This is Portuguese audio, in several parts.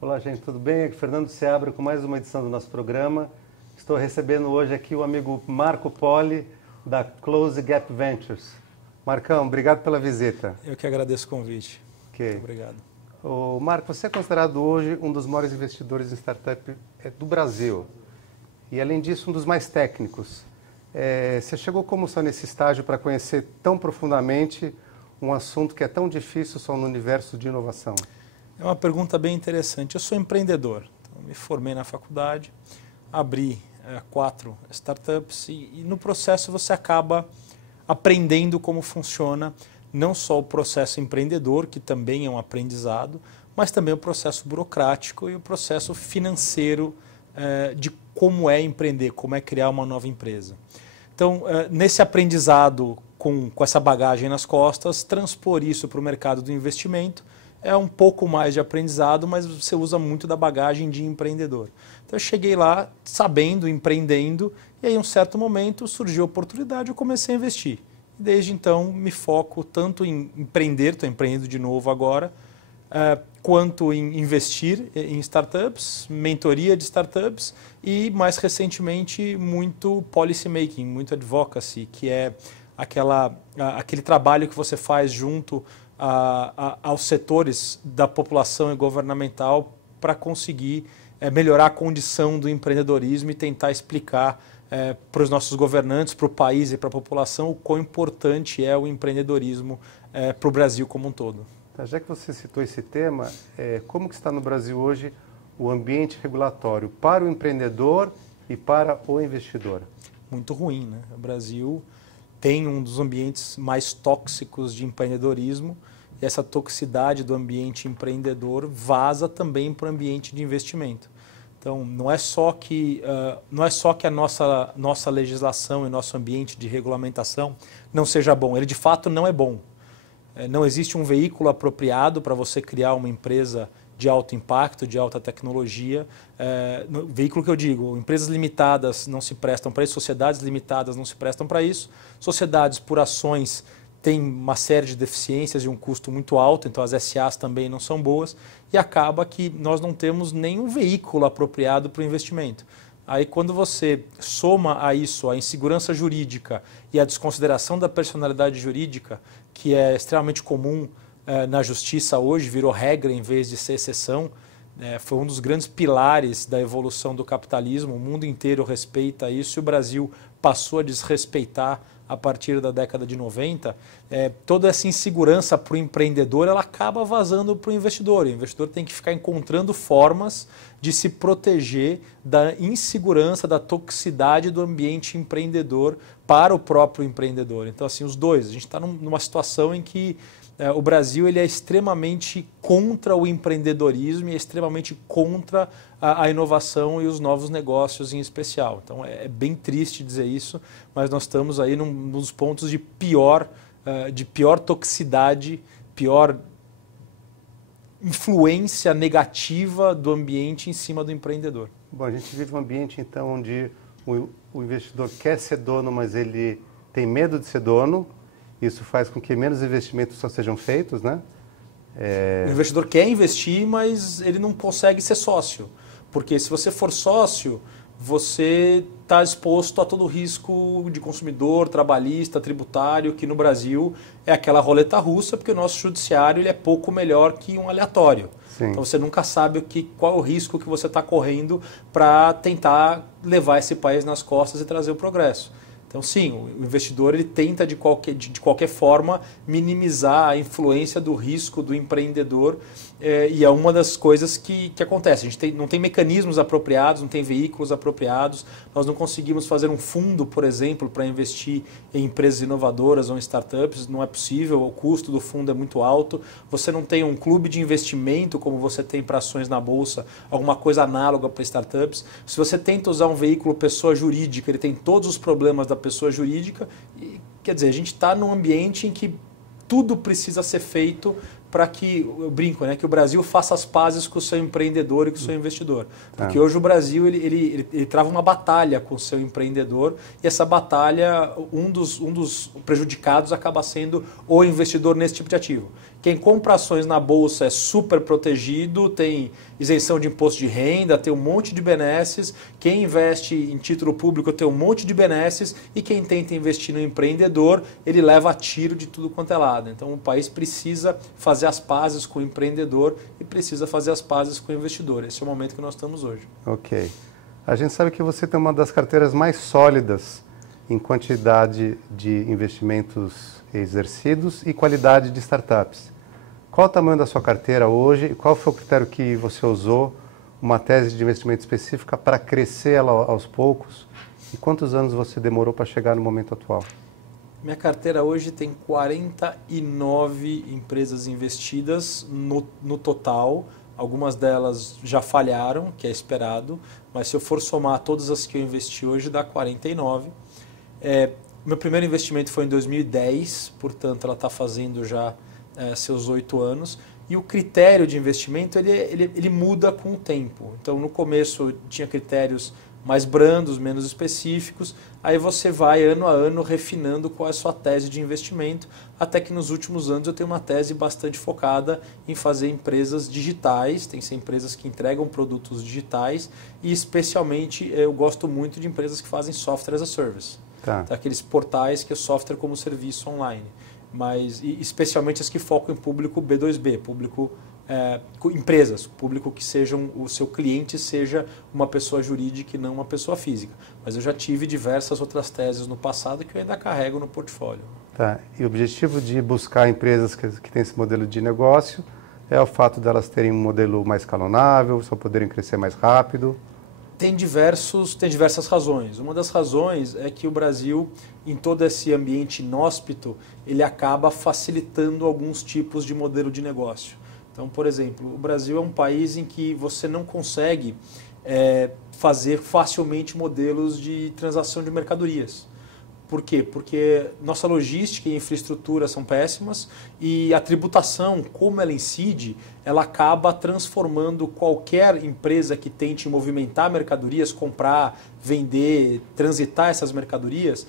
Olá, gente, tudo bem? Aqui é Fernando Seabra com mais uma edição do nosso programa. Estou recebendo hoje aqui o amigo Marco Poli, da Close Gap Ventures. Marcão, obrigado pela visita. Eu que agradeço o convite. Okay. Muito obrigado. O Marco, você é considerado hoje um dos maiores investidores em startup do Brasil. E, além disso, um dos mais técnicos. Você chegou como só nesse estágio para conhecer tão profundamente um assunto que é tão difícil só no universo de inovação? É uma pergunta bem interessante. Eu sou empreendedor. Então, me formei na faculdade, abri 4 startups e no processo você acaba aprendendo como funciona não só o processo empreendedor, que também é um aprendizado, mas também o processo burocrático e o processo financeiro de como é empreender, como é criar uma nova empresa. Então, nesse aprendizado com essa bagagem nas costas, transpor isso para o mercado do investimento é um pouco mais de aprendizado, mas você usa muito da bagagem de empreendedor. Então, eu cheguei lá sabendo, empreendendo, e aí, em um certo momento, surgiu a oportunidade, eu comecei a investir. Desde então, me foco tanto em empreender, estou empreendendo de novo agora, quanto em investir em startups, mentoria de startups e, mais recentemente, muito policy making, muito advocacy, que é aquele trabalho que você faz junto aos setores da população e governamental para conseguir melhorar a condição do empreendedorismo e tentar explicar para os nossos governantes, para o país e para a população o quão importante é o empreendedorismo para o Brasil como um todo. Já que você citou esse tema, como que está no Brasil hoje o ambiente regulatório para o empreendedor e para o investidor? Muito ruim, né? O Brasil tem um dos ambientes mais tóxicos de empreendedorismo e essa toxicidade do ambiente empreendedor vaza também para o ambiente de investimento. Então, não é só que a nossa legislação e nosso ambiente de regulamentação não seja bom, ele de fato não é bom. Não existe um veículo apropriado para você criar uma empresa de alto impacto, de alta tecnologia. Veículo que eu digo, empresas limitadas não se prestam para isso, sociedades limitadas não se prestam para isso. Sociedades por ações têm uma série de deficiências e um custo muito alto, então as SAs também não são boas e acaba que nós não temos nenhum veículo apropriado para o investimento. Aí quando você soma a isso a insegurança jurídica e a desconsideração da personalidade jurídica, que é extremamente comum na justiça hoje, virou regra em vez de ser exceção, foi um dos grandes pilares da evolução do capitalismo, o mundo inteiro respeita isso e o Brasil passou a desrespeitar a partir da década de 90, toda essa insegurança para o empreendedor ela acaba vazando para o investidor. O investidor tem que ficar encontrando formas de se proteger da insegurança, da toxicidade do ambiente empreendedor para o próprio empreendedor. Então, assim, os dois. A gente está numa situação em que o Brasil ele é extremamente contra o empreendedorismo e é extremamente contra a inovação e os novos negócios em especial. Então é bem triste dizer isso, mas nós estamos aí num dos pontos de pior toxicidade, pior influência negativa do ambiente em cima do empreendedor. Bom, a gente vive um ambiente então onde o investidor quer ser dono, mas ele tem medo de ser dono. Isso faz com que menos investimentos só sejam feitos, né? O investidor quer investir, mas ele não consegue ser sócio. Porque se você for sócio, você está exposto a todo o risco de consumidor, trabalhista, tributário, que no Brasil é aquela roleta russa, porque o nosso judiciário ele é pouco melhor que um aleatório. Sim. Então você nunca sabe qual é o risco que você está correndo para tentar levar esse país nas costas e trazer o progresso. Então, sim, o investidor ele tenta de qualquer forma minimizar a influência do risco do empreendedor e é uma das coisas que acontece. A gente não tem mecanismos apropriados, não tem veículos apropriados, nós não conseguimos fazer um fundo, por exemplo, para investir em empresas inovadoras ou em startups, não é possível, o custo do fundo é muito alto, você não tem um clube de investimento como você tem para ações na bolsa, alguma coisa análoga para startups. Se você tenta usar um veículo pessoa jurídica, ele tem todos os problemas da pessoa jurídica e, quer dizer, a gente está num ambiente em que tudo precisa ser feito para que, eu brinco, né, que o Brasil faça as pazes com o seu empreendedor e com o seu investidor. Porque hoje o Brasil ele trava uma batalha com o seu empreendedor e essa batalha, um dos prejudicados acaba sendo o investidor nesse tipo de ativo. Quem compra ações na bolsa é super protegido, tem isenção de imposto de renda, tem um monte de benesses. Quem investe em título público tem um monte de benesses. E quem tenta investir no empreendedor, ele leva tiro de tudo quanto é lado. Então o país precisa fazer as pazes com o empreendedor e precisa fazer as pazes com o investidor. Esse é o momento que nós estamos hoje. Ok. A gente sabe que você tem uma das carteiras mais sólidas em quantidade de investimentos exercidos e qualidade de startups. Qual o tamanho da sua carteira hoje e qual foi o critério que você usou, uma tese de investimento específica para crescer ela aos poucos? E quantos anos você demorou para chegar no momento atual? Minha carteira hoje tem 49 empresas investidas no total. Algumas delas já falharam, que é esperado, mas se eu for somar todas as que eu investi hoje, dá 49. Meu primeiro investimento foi em 2010, portanto ela está fazendo já seus 8 anos. E o critério de investimento ele muda com o tempo. Então no começo tinha critérios mais brandos, menos específicos. Aí você vai ano a ano refinando qual é a sua tese de investimento, até que nos últimos anos eu tenho uma tese bastante focada em fazer empresas digitais. Tem que ser empresas que entregam produtos digitais e especialmente eu gosto muito de empresas que fazem software as a service. Tá. Aqueles portais que é software como serviço online, mas especialmente as que focam em público B2B, público empresas, público que sejam o seu cliente seja uma pessoa jurídica e não uma pessoa física. Mas eu já tive diversas outras teses no passado que eu ainda carrego no portfólio. Tá. E o objetivo de buscar empresas que têm esse modelo de negócio é o fato delas terem um modelo mais escalonável, só poderem crescer mais rápido? Tem diversas razões. Uma das razões é que o Brasil, em todo esse ambiente inóspito, ele acaba facilitando alguns tipos de modelo de negócio. Então, por exemplo, o Brasil é um país em que você não consegue fazer facilmente modelos de transação de mercadorias. Por quê? Porque nossa logística e infraestrutura são péssimas e a tributação, como ela incide, ela acaba transformando qualquer empresa que tente movimentar mercadorias, comprar, vender, transitar essas mercadorias,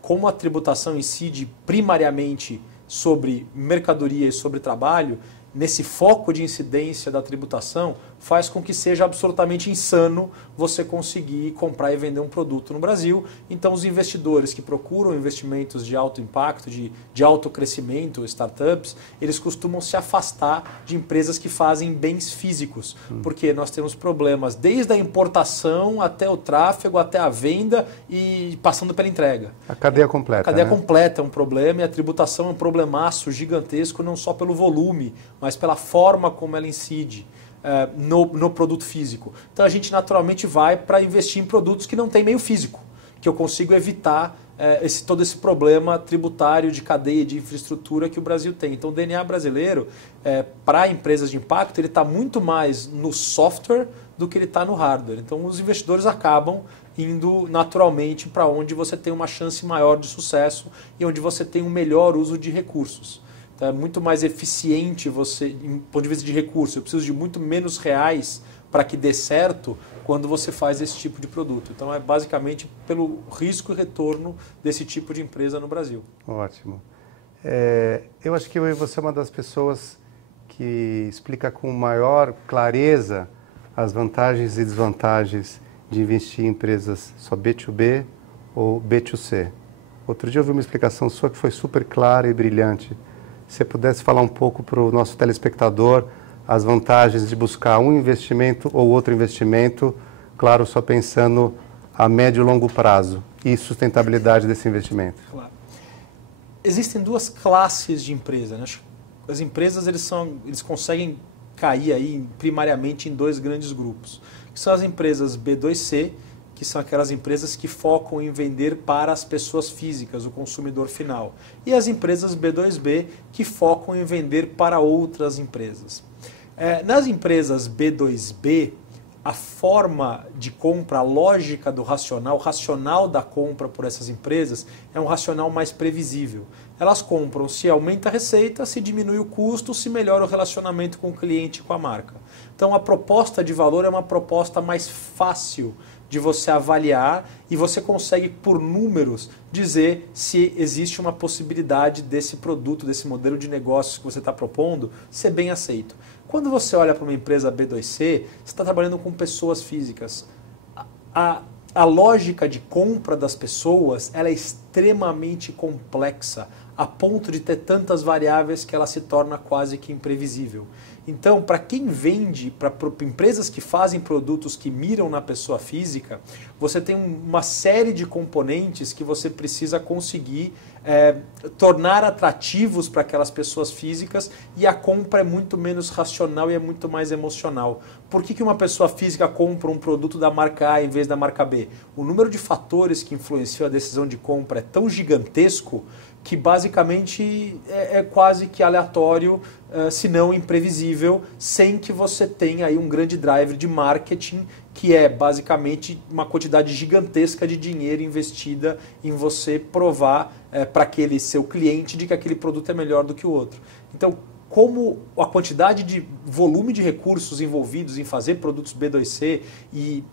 como a tributação incide primariamente sobre mercadoria e sobre trabalho, nesse foco de incidência da tributação, faz com que seja absolutamente insano você conseguir comprar e vender um produto no Brasil. Então, os investidores que procuram investimentos de alto impacto, de alto crescimento, startups, eles costumam se afastar de empresas que fazem bens físicos, porque nós temos problemas desde a importação até o tráfego, até a venda e passando pela entrega. A cadeia completa. A cadeia completa é um problema e a tributação é um problemaço gigantesco, não só pelo volume, mas pela forma como ela incide no produto físico. Então a gente naturalmente vai para investir em produtos que não tem meio físico, que eu consigo evitar todo esse problema tributário de cadeia, de infraestrutura que o Brasil tem. Então o DNA brasileiro, para empresas de impacto, ele está muito mais no software do que ele está no hardware. Então os investidores acabam indo naturalmente para onde você tem uma chance maior de sucesso e onde você tem um melhor uso de recursos. É muito mais eficiente você, do ponto de vista de recurso. Eu preciso de muito menos reais para que dê certo quando você faz esse tipo de produto. Então é basicamente pelo risco e retorno desse tipo de empresa no Brasil. Ótimo. Eu acho que eu e você é uma das pessoas que explica com maior clareza as vantagens e desvantagens de investir em empresas só B2B ou B2C. Outro dia eu vi uma explicação sua que foi super clara e brilhante. Se você pudesse falar um pouco para o nosso telespectador as vantagens de buscar um investimento ou outro investimento, claro, só pensando a médio e longo prazo e sustentabilidade desse investimento. Claro. Existem duas classes de empresa, né? As empresas eles conseguem cair aí primariamente em dois grandes grupos, que são as empresas B2C, que são aquelas empresas que focam em vender para as pessoas físicas, o consumidor final. E as empresas B2B, que focam em vender para outras empresas. Nas empresas B2B, a forma de compra, a lógica do racional, o racional da compra por essas empresas é um racional mais previsível. Elas compram se aumenta a receita, se diminui o custo, se melhora o relacionamento com o cliente e com a marca. Então a proposta de valor é uma proposta mais fácil de você avaliar e você consegue, por números, dizer se existe uma possibilidade desse produto, desse modelo de negócio que você está propondo ser bem aceito. Quando você olha para uma empresa B2C, você está trabalhando com pessoas físicas. A lógica de compra das pessoas ela é extremamente complexa, a ponto de ter tantas variáveis que ela se torna quase que imprevisível. Então, para quem vende, para empresas que fazem produtos que miram na pessoa física, você tem uma série de componentes que você precisa conseguir tornar atrativos para aquelas pessoas físicas, e a compra é muito menos racional e é muito mais emocional. Por que uma pessoa física compra um produto da marca A em vez da marca B? O número de fatores que influenciam a decisão de compra é tão gigantesco que basicamente é quase que aleatório, se não imprevisível, sem que você tenha aí um grande driver de marketing, que é basicamente uma quantidade gigantesca de dinheiro investida em você provar para aquele seu cliente de que aquele produto é melhor do que o outro. Então, como a quantidade de volume de recursos envolvidos em fazer produtos B2C e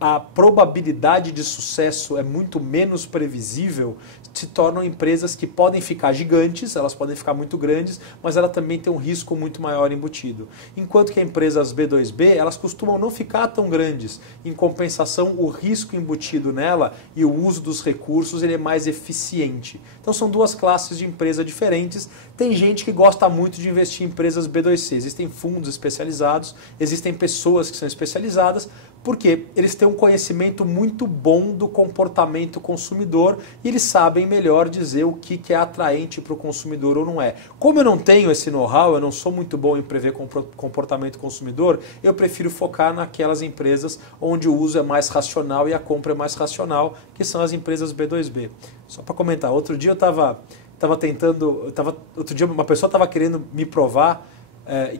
a probabilidade de sucesso é muito menos previsível, se tornam empresas que podem ficar gigantes, elas podem ficar muito grandes, mas ela também tem um risco muito maior embutido. Enquanto que as empresas B2B, elas costumam não ficar tão grandes. Em compensação, o risco embutido nela e o uso dos recursos ele é mais eficiente. Então são duas classes de empresa diferentes. Tem gente que gosta muito de investir em empresas B2C. Existem fundos especializados, existem pessoas que são especializadas, porque eles têm um conhecimento muito bom do comportamento consumidor e eles sabem melhor dizer o que é atraente para o consumidor ou não é. Como eu não tenho esse know-how, eu não sou muito bom em prever comportamento consumidor, eu prefiro focar naquelas empresas onde o uso é mais racional e a compra é mais racional, que são as empresas B2B. Só para comentar, outro dia outro dia uma pessoa estava querendo me provar,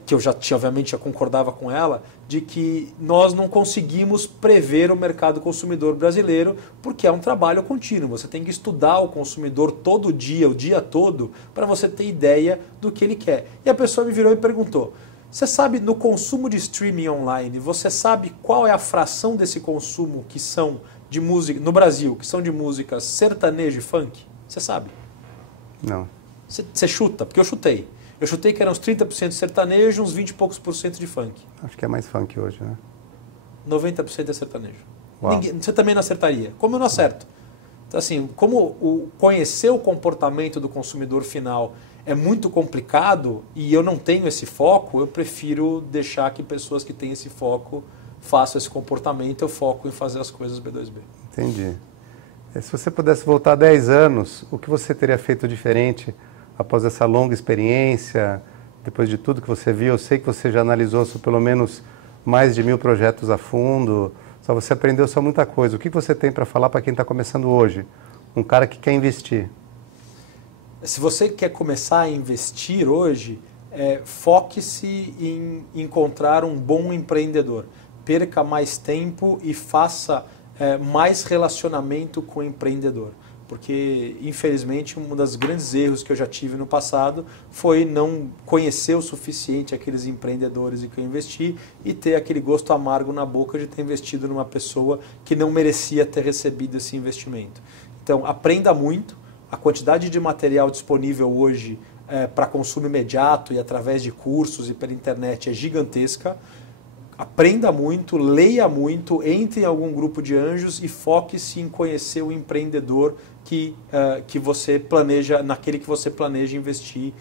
que eu obviamente já concordava com ela, de que nós não conseguimos prever o mercado consumidor brasileiro, porque é um trabalho contínuo. Você tem que estudar o consumidor todo dia, o dia todo, para você ter ideia do que ele quer. E a pessoa me virou e perguntou: você sabe, no consumo de streaming online, você sabe qual é a fração desse consumo que são de música, no Brasil, que são de músicas sertanejo e funk? Você sabe? Não. Você chuta? Porque eu chutei. Eu chutei que eram uns 30% de sertanejo, uns 20 e poucos por cento de funk. Acho que é mais funk hoje, né? 90% é sertanejo. Uau. Você também não acertaria. Como eu não acerto? Então, assim, como conhecer o comportamento do consumidor final é muito complicado e eu não tenho esse foco, eu prefiro deixar que pessoas que têm esse foco façam esse comportamento. Eu foco em fazer as coisas B2B. Entendi. Se você pudesse voltar 10 anos, o que você teria feito diferente após essa longa experiência, depois de tudo que você viu? Eu sei que você já analisou pelo menos mais de 1000 projetos a fundo, só você aprendeu só muita coisa. O que você tem para falar para quem está começando hoje? Um cara que quer investir. Se você quer começar a investir hoje, foque-se em encontrar um bom empreendedor. Perca mais tempo e faça mais relacionamento com o empreendedor. Porque, infelizmente, um dos grandes erros que eu já tive no passado foi não conhecer o suficiente aqueles empreendedores em que eu investi e ter aquele gosto amargo na boca de ter investido numa pessoa que não merecia ter recebido esse investimento. Então, aprenda muito. A quantidade de material disponível hoje para consumo imediato e através de cursos e pela internet é gigantesca. Aprenda muito, leia muito, entre em algum grupo de anjos e foque-se em conhecer o empreendedor que você planeja, naquele que você planeja investir.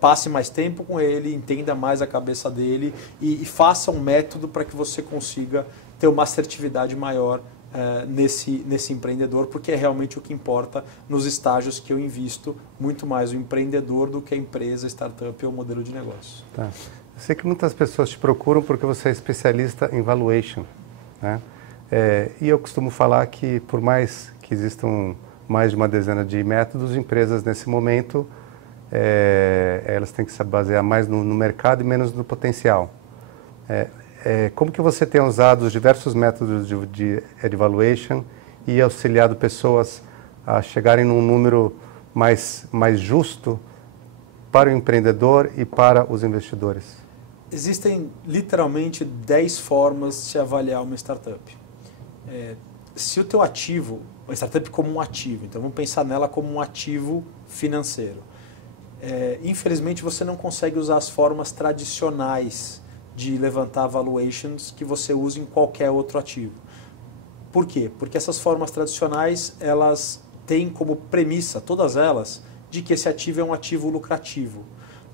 Passe mais tempo com ele, entenda mais a cabeça dele e faça um método para que você consiga ter uma assertividade maior nesse empreendedor, porque é realmente o que importa nos estágios que eu invisto, muito mais o empreendedor do que a empresa, startup ou modelo de negócio. Tá. Eu sei que muitas pessoas te procuram porque você é especialista em valuation, né? E eu costumo falar que, por mais que existam mais de uma dezena de métodos, empresas nesse momento, elas têm que se basear mais no mercado e menos no potencial. Como que você tem usado os diversos métodos de valuation e auxiliado pessoas a chegarem num número mais justo para o empreendedor e para os investidores? Existem literalmente 10 formas de avaliar uma startup. Se o teu ativo, a startup como um ativo, então vamos pensar nela como um ativo financeiro. Infelizmente você não consegue usar as formas tradicionais de levantar valuations que você usa em qualquer outro ativo. Por quê? Porque essas formas tradicionais, elas têm como premissa, todas elas, de que esse ativo é um ativo lucrativo.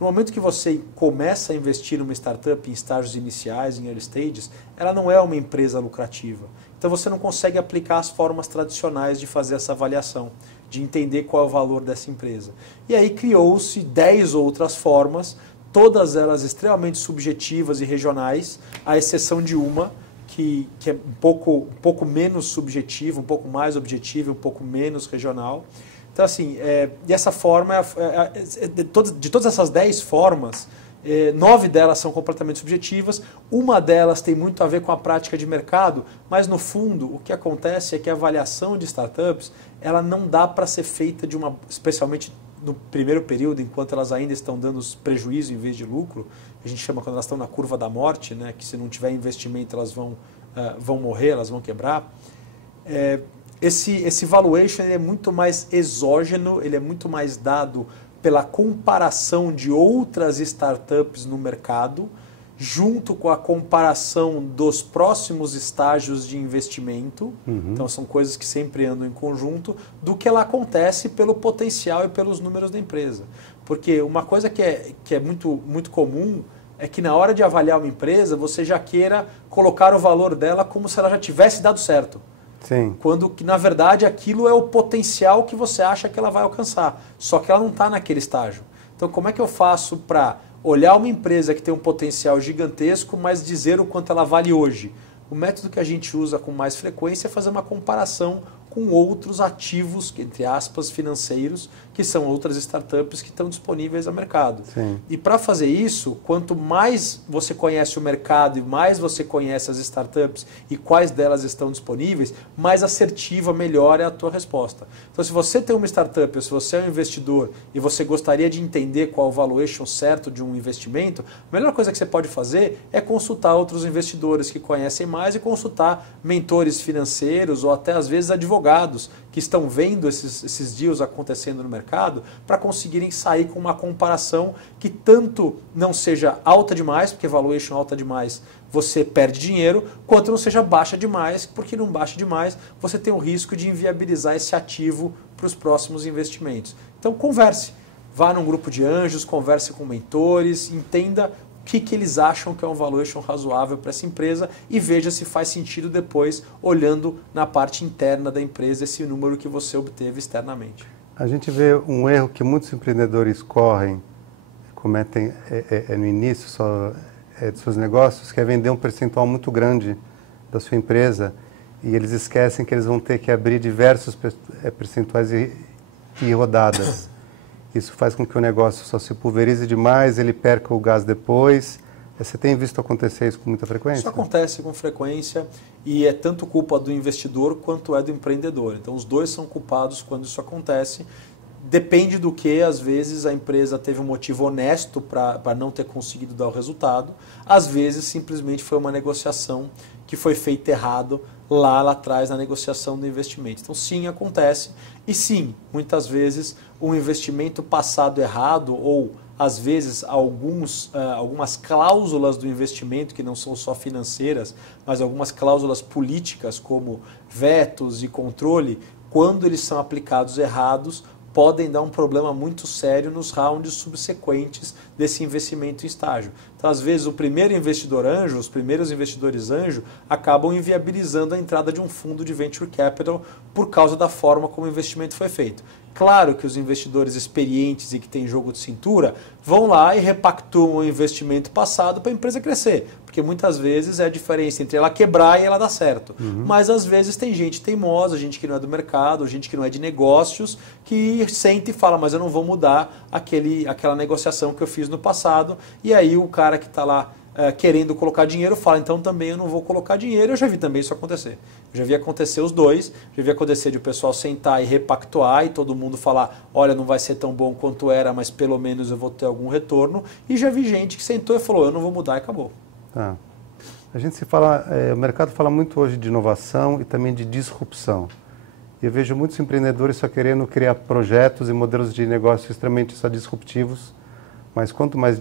No momento que você começa a investir numa startup em estágios iniciais, em early stages, ela não é uma empresa lucrativa. Então você não consegue aplicar as formas tradicionais de fazer essa avaliação, de entender qual é o valor dessa empresa. E aí criou-se 10 outras formas, todas elas extremamente subjetivas e regionais, à exceção de uma, que é um pouco menos subjetiva, um pouco mais objetiva, um pouco menos regional. Então, assim, e essa forma, de todas essas 10 formas, 9 delas são completamente subjetivas, uma delas tem muito a ver com a prática de mercado, mas no fundo o que acontece é que a avaliação de startups, ela não dá para ser feita especialmente no primeiro período, enquanto elas ainda estão dando prejuízo em vez de lucro, a gente chama quando elas estão na curva da morte, né, que se não tiver investimento elas vão morrer, elas vão quebrar. Esse valuation ele é muito mais exógeno, ele é muito mais dado pela comparação de outras startups no mercado, junto com a comparação dos próximos estágios de investimento, então são coisas que sempre andam em conjunto, do que ela acontece pelo potencial e pelos números da empresa. Porque uma coisa que é muito, muito comum é que na hora de avaliar uma empresa, você já queira colocar o valor dela como se ela já tivesse dado certo. Sim. Quando que na verdade aquilo é o potencial que você acha que ela vai alcançar, só que ela não está naquele estágio. Então como é que eu faço para olhar uma empresa que tem um potencial gigantesco, mas dizer o quanto ela vale hoje? O método que a gente usa com mais frequência é fazer uma comparação com outros ativos, entre aspas, financeiros, que são outras startups que estão disponíveis ao mercado. Sim. E para fazer isso, quanto mais você conhece o mercado e mais você conhece as startups e quais delas estão disponíveis, mais assertiva, melhor é a tua resposta. Então, se você tem uma startup ou se você é um investidor e você gostaria de entender qual o valuation certo de um investimento, a melhor coisa que você pode fazer é consultar outros investidores que conhecem mais e consultar mentores financeiros ou até às vezes advogados que estão vendo esses deals acontecendo no mercado para conseguirem sair com uma comparação que tanto não seja alta demais, porque valuation alta demais você perde dinheiro, quanto não seja baixa demais, porque não baixa demais você tem o risco de inviabilizar esse ativo para os próximos investimentos. Então converse, vá num grupo de anjos, converse com mentores, entenda o que eles acham que é um valuation razoável para essa empresa e veja se faz sentido depois, olhando na parte interna da empresa, esse número que você obteve externamente. A gente vê um erro que muitos empreendedores cometem no início de seus negócios, que é vender um percentual muito grande da sua empresa e eles esquecem que eles vão ter que abrir diversos percentuais e rodadas. Isso faz com que o negócio só se pulverize demais, ele perca o gás depois. Você tem visto acontecer isso com muita frequência? Isso acontece com frequência e é tanto culpa do investidor quanto é do empreendedor. Então os dois são culpados quando isso acontece. Depende do que, às vezes, a empresa teve um motivo honesto para não ter conseguido dar o resultado. Às vezes, simplesmente foi uma negociação que foi feita errado lá atrás na negociação do investimento. Então, sim, acontece. E sim, muitas vezes, um investimento passado errado ou, às vezes, algumas cláusulas do investimento, que não são só financeiras, mas algumas cláusulas políticas, como vetos e controle, quando eles são aplicados errados, podem dar um problema muito sério nos rounds subsequentes desse investimento em estágio. Então, às vezes, o primeiro investidor anjo, os primeiros investidores anjo, acabam inviabilizando a entrada de um fundo de venture capital por causa da forma como o investimento foi feito. Claro que os investidores experientes e que têm jogo de cintura vão lá e repactuam o investimento passado para a empresa crescer, porque muitas vezes é a diferença entre ela quebrar e ela dar certo. Mas às vezes tem gente teimosa, gente que não é do mercado, gente que não é de negócios, que sente e fala, mas eu não vou mudar aquela negociação que eu fiz no passado, e aí o cara que está lá querendo colocar dinheiro fala, então também eu não vou colocar dinheiro. Eu já vi também isso acontecer. Eu já vi acontecer os dois, já vi acontecer de o pessoal sentar e repactuar e todo mundo falar, olha, não vai ser tão bom quanto era, mas pelo menos eu vou ter algum retorno. E já vi gente que sentou e falou, eu não vou mudar e acabou. Tá. O mercado fala muito hoje de inovação e também de disrupção. E eu vejo muitos empreendedores só querendo criar projetos e modelos de negócio extremamente só disruptivos, mas quanto mais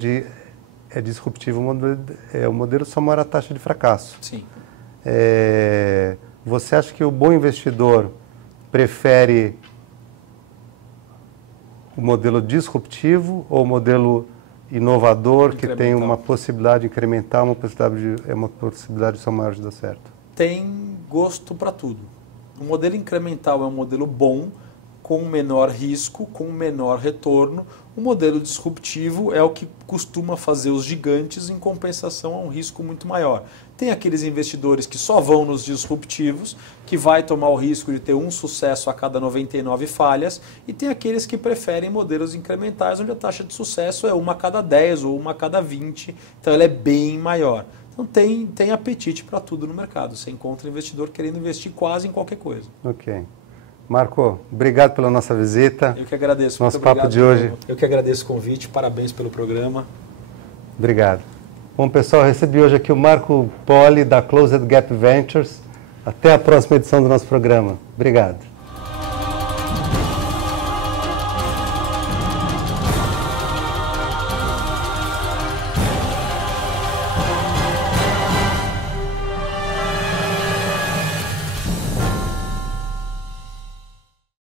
é disruptivo o modelo, só maior a taxa de fracasso. Sim. Você acha que o bom investidor prefere o modelo disruptivo ou o modelo inovador, que tem uma possibilidade incremental, uma possibilidade só maior de dar certo? Tem gosto para tudo. O modelo incremental é um modelo bom, com menor risco, com menor retorno. O modelo disruptivo é o que costuma fazer os gigantes, em compensação a um risco muito maior. Tem aqueles investidores que só vão nos disruptivos, que vai tomar o risco de ter um sucesso a cada 99 falhas, e tem aqueles que preferem modelos incrementais, onde a taxa de sucesso é uma a cada 10 ou uma a cada 20, então ela é bem maior. Então tem apetite para tudo no mercado. Você encontra investidor querendo investir quase em qualquer coisa. Ok. Marco, obrigado pela nossa visita. Eu que agradeço. Nosso papo de hoje. Eu que agradeço o convite, parabéns pelo programa. Obrigado. Bom, pessoal, recebi hoje aqui o Marco Poli, da Closed Gap Ventures. Até a próxima edição do nosso programa. Obrigado.